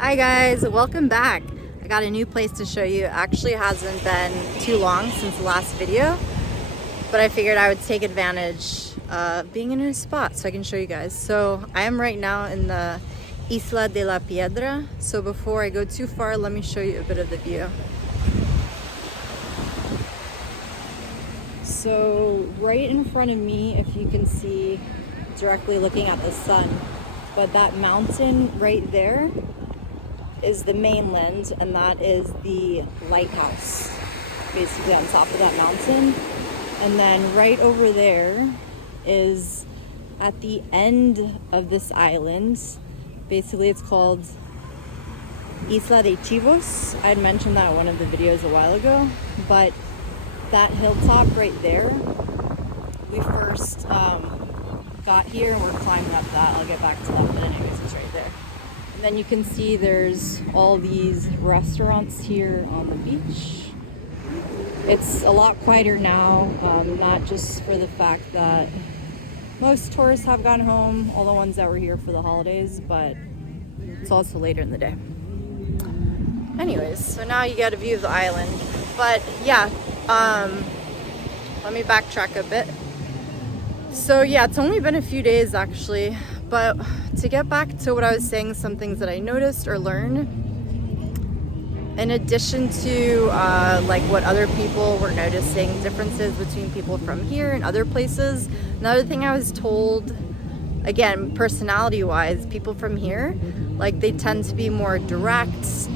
Hi guys, welcome back. I got a new place to show you. It actually hasn't been too long since the last video, but I figured I would take advantage of being in a new spot so I can show you guys. So I am right now in the Isla de la Piedra. So before I go too far, let me show you a bit of the view. So right in front of me, if you can see directly looking at the sun, but that mountain right there is the mainland, and that is the lighthouse basically on top of that mountain. And then right over there is at the end of this island, basically it's called Isla de Chivos. I had mentioned that in one of the videos a while ago, but that hilltop right there, we first got here and we're climbing up that. I'll get back to that, but anyways, it's right there. And then you can see there's all these restaurants here on the beach. It's a lot quieter now, not just for the fact that most tourists have gone home, all the ones that were here for the holidays, but it's also later in the day. Anyways, so now you get a view of the island. But yeah, let me backtrack a bit. So yeah, it's only been a few days actually, but to get back to what I was saying, some things that I noticed or learned, in addition to like what other people were noticing, differences between people from here and other places, another thing I was told, again, personality-wise, people from here, like they tend to be more direct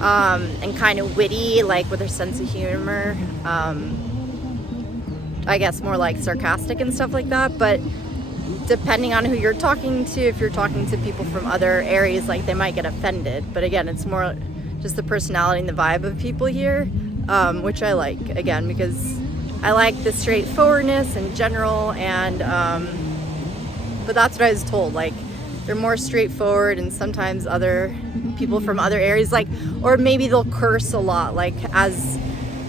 and kind of witty, like with their sense of humor. I guess more like sarcastic and stuff like that, but depending on who you're talking to, if you're talking to people from other areas, like they might get offended. But again, it's more just the personality and the vibe of people here, which I like, again, because I like the straightforwardness in general, and but that's what I was told, like they're more straightforward, and sometimes other people from other areas, like, or maybe they'll curse a lot, like as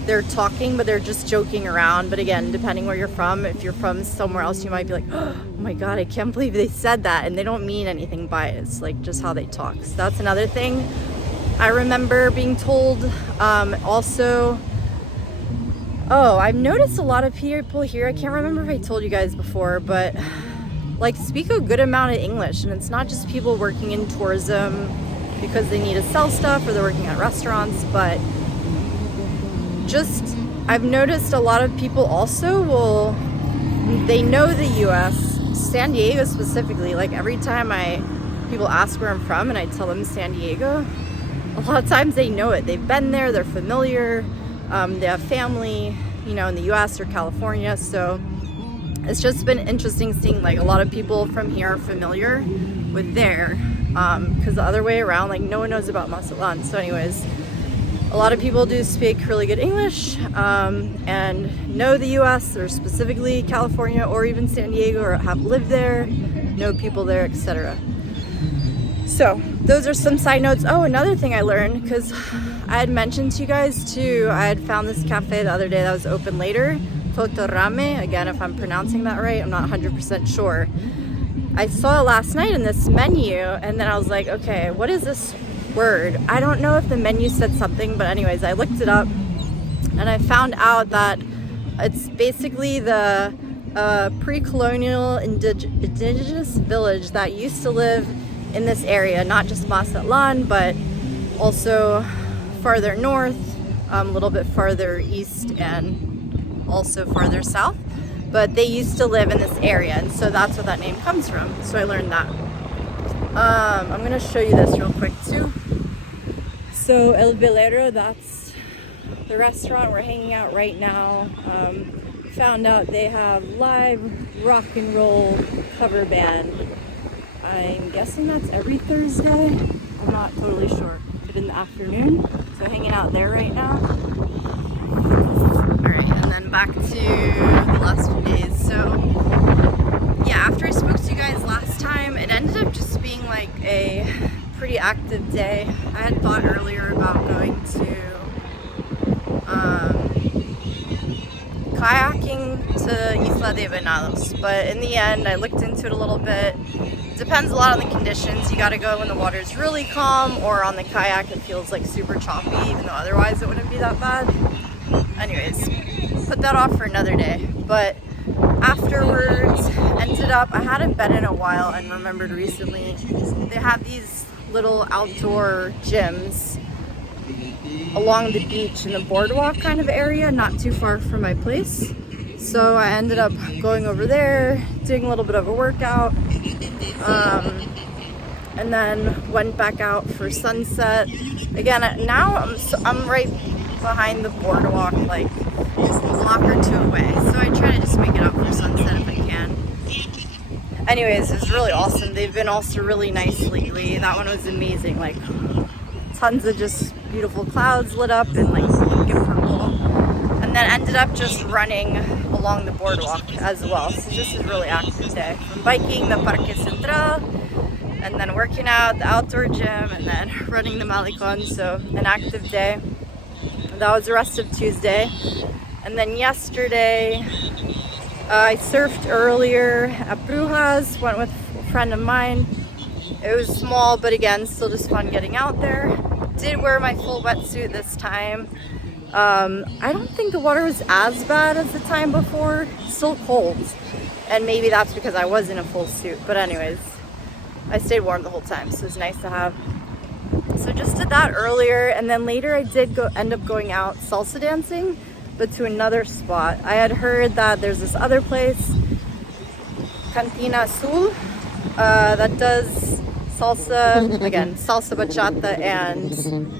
they're talking, but they're just joking around. But again, depending where you're from, if you're from somewhere else, you might be like, oh my god, I can't believe they said that, and they don't mean anything by it. It's like just how they talk. So that's another thing I remember being told. Also, I've noticed a lot of people here, I can't remember if I told you guys before, but like speak a good amount of English, and it's not just people working in tourism because they need to sell stuff or they're working at restaurants, but just I've noticed a lot of people also they know the US, San Diego specifically. Like every time people ask where I'm from and I tell them San Diego, a lot of times they know it. They've been there, they're familiar, they have family, in the US or California. So it's just been interesting seeing like a lot of people from here are familiar with there, because the other way around, like no one knows about Mazatlán. So anyways, a lot of people do speak really good English and know the US, or specifically California or even San Diego, or have lived there, know people there, etc. So those are some side notes. Oh, another thing I learned, because I had mentioned to you guys too, I had found this cafe the other day that was open later, Totorame. Again, if I'm pronouncing that right, I'm not 100% sure. I saw it last night in this menu, and then I was like, okay, what is this word? I don't know if the menu said something, but anyways, I looked it up and I found out that it's basically the pre-colonial indigenous village that used to live in this area, not just Mazatlán, but also farther north, a little bit farther east, and also farther south. But they used to live in this area, and so that's where that name comes from. So I learned that. I'm gonna show you this real quick too. So El Velero, that's the restaurant we're hanging out right now. Found out they have live rock and roll cover band. I'm guessing that's every Thursday. I'm not totally sure, but in the afternoon. So hanging out there right now. Alright, and then back to the last few days. So yeah, after I spoke to you guys last time, it ended up just being like a pretty active day. I had thought earlier about going to kayaking to Isla de Venados, but in the end I looked into it a little bit Depends a lot on the conditions. You gotta go when the water's really calm, or on the kayak it feels like super choppy, even though otherwise it wouldn't be that bad. Anyways, put that off for another day. But afterwards, ended up, I hadn't been in a while and remembered recently, they have these little outdoor gyms along the beach in the boardwalk kind of area, not too far from my place. So I ended up going over there, doing a little bit of a workout, and then went back out for sunset. Again, now I'm right behind the boardwalk, like a block or two away. So I try to just make it up for sunset if I can. Anyways, it was really awesome. They've been also really nice lately. That one was amazing. Like tons of just beautiful clouds lit up and like pink and purple. And then ended up just running along the boardwalk as well. So this is a really active day. From biking the Parque Central, and then working out the outdoor gym, and then running the Malecon. So an active day. That was the rest of Tuesday. And then yesterday, I surfed earlier at Brujas, went with a friend of mine. It was small, but again, still just fun getting out there. Did wear my full wetsuit this time. I don't think the water was as bad as the time before. Still cold, and maybe that's because I was in a full suit. But anyways, I stayed warm the whole time, so it's nice to have. So just did that earlier, and then later I did end up going out salsa dancing, but to another spot. I had heard that there's this other place, Cantina Azul, that does salsa, again, salsa bachata and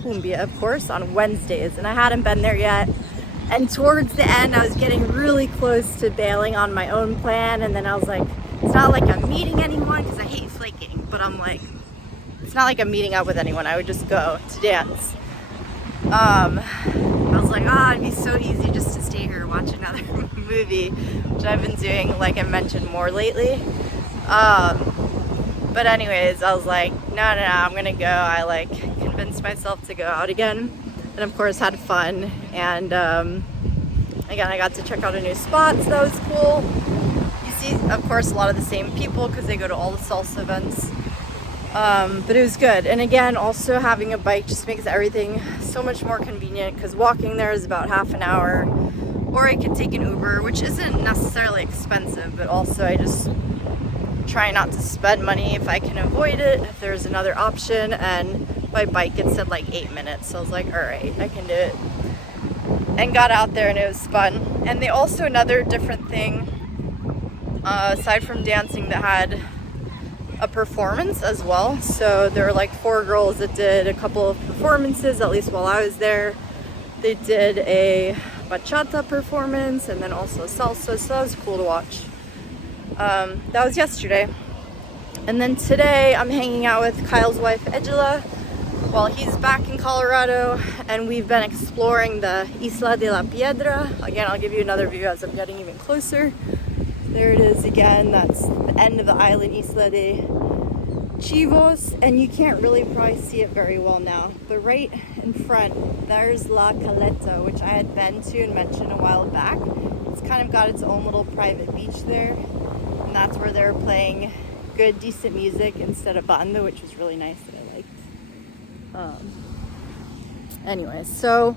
cumbia, of course, on Wednesdays, and I hadn't been there yet. And towards the end, I was getting really close to bailing on my own plan, and then I was like, it's not like I'm meeting anyone, because I hate flaking, but I'm like, it's not like I'm meeting up with anyone. I would just go to dance. I was like, it'd be so easy just to stay here and watch another movie, which I've been doing, like I mentioned, more lately. But anyways, I was like, no, I'm gonna go. I like convinced myself to go out again, and of course had fun. And again, I got to check out a new spot, so that was cool. You see, of course, a lot of the same people because they go to all the salsa events. But it was good. And again, also having a bike just makes everything so much more convenient, because walking there is about half an hour, or I could take an Uber, which isn't necessarily expensive, but also I just try not to spend money if I can avoid it, if there's another option. And my bike, it said like 8 minutes, so I was like, all right, I can do it. And got out there, and it was fun. And they also, another different thing, aside from dancing, that had a performance as well. So there were like 4 girls that did a couple of performances, at least while I was there. They did a bachata performance and then also salsa, so that was cool to watch. That was yesterday. And then today I'm hanging out with Kyle's wife Isla while he's back in Colorado, and we've been exploring the Isla de la Piedra. Again, I'll give you another view as I'm getting even closer. There it is again. That's the end of the island, Isla de Chivos, and you can't really probably see it very well now, but right in front there's La Caleta, which I had been to and mentioned a while back. It's kind of got its own little private beach there, and that's where they're playing good, decent music instead of banda, which was really nice that I liked. Anyways, so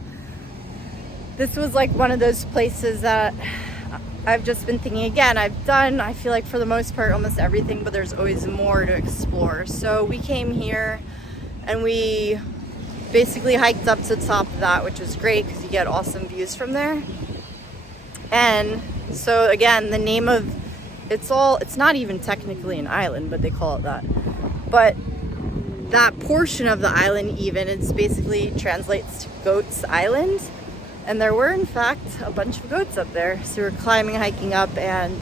this was like one of those places that I've just been thinking, again, I've done, I feel like for the most part, almost everything, but there's always more to explore. So we came here and we basically hiked up to the top of that, which was great because you get awesome views from there. And so again, the name of it's not even technically an island, but they call it that. But that portion of the island, even, it's basically translates to Goats Island. And there were, in fact, a bunch of goats up there. So we were climbing, hiking up, and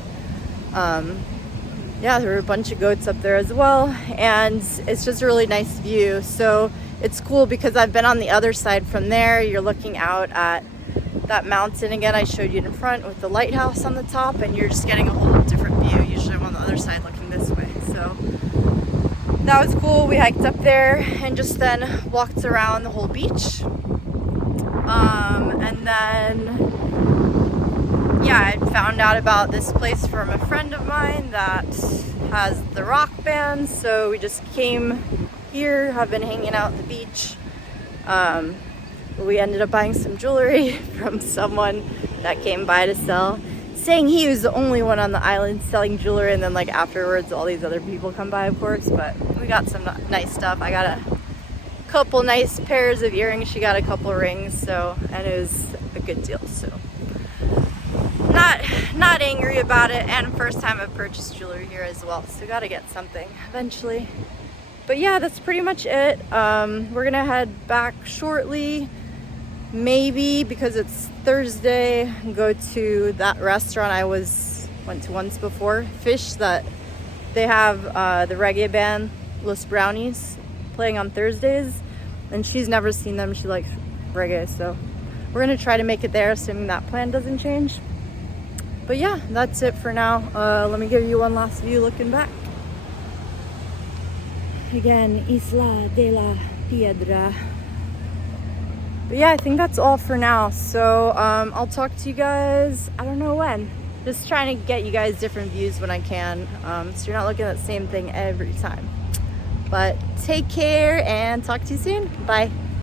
yeah, there were a bunch of goats up there as well. And it's just a really nice view. So it's cool because I've been on the other side from there. You're looking out at that mountain again I showed you in front with the lighthouse on the top, and you're just getting a whole different view. Usually I'm on the other side looking this way. So that was cool. We hiked up there and just then walked around the whole beach. And then, yeah, I found out about this place from a friend of mine that has the rock band, so we just came here, have been hanging out at the beach. We ended up buying some jewelry from someone that came by to sell, saying he was the only one on the island selling jewelry, and then like afterwards all these other people come by, of course. But we got some nice stuff. I got a couple nice pairs of earrings, she got a couple rings, so, and it was a good deal, so not angry about it. And first time I've purchased jewelry here as well, so gotta get something eventually. But yeah, that's pretty much it. We're gonna head back shortly, maybe because it's Thursday, go to that restaurant I went to once before, Fish, that they have the reggae band Los Brownies playing on Thursdays, and she's never seen them. She likes reggae, so we're gonna try to make it there, assuming that plan doesn't change. But yeah, that's it for now. Let me give you one last view looking back. Again, Isla de la Piedra. But yeah, I think that's all for now. So I'll talk to you guys, I don't know when. Just trying to get you guys different views when I can, so you're not looking at the same thing every time. But take care and talk to you soon. Bye.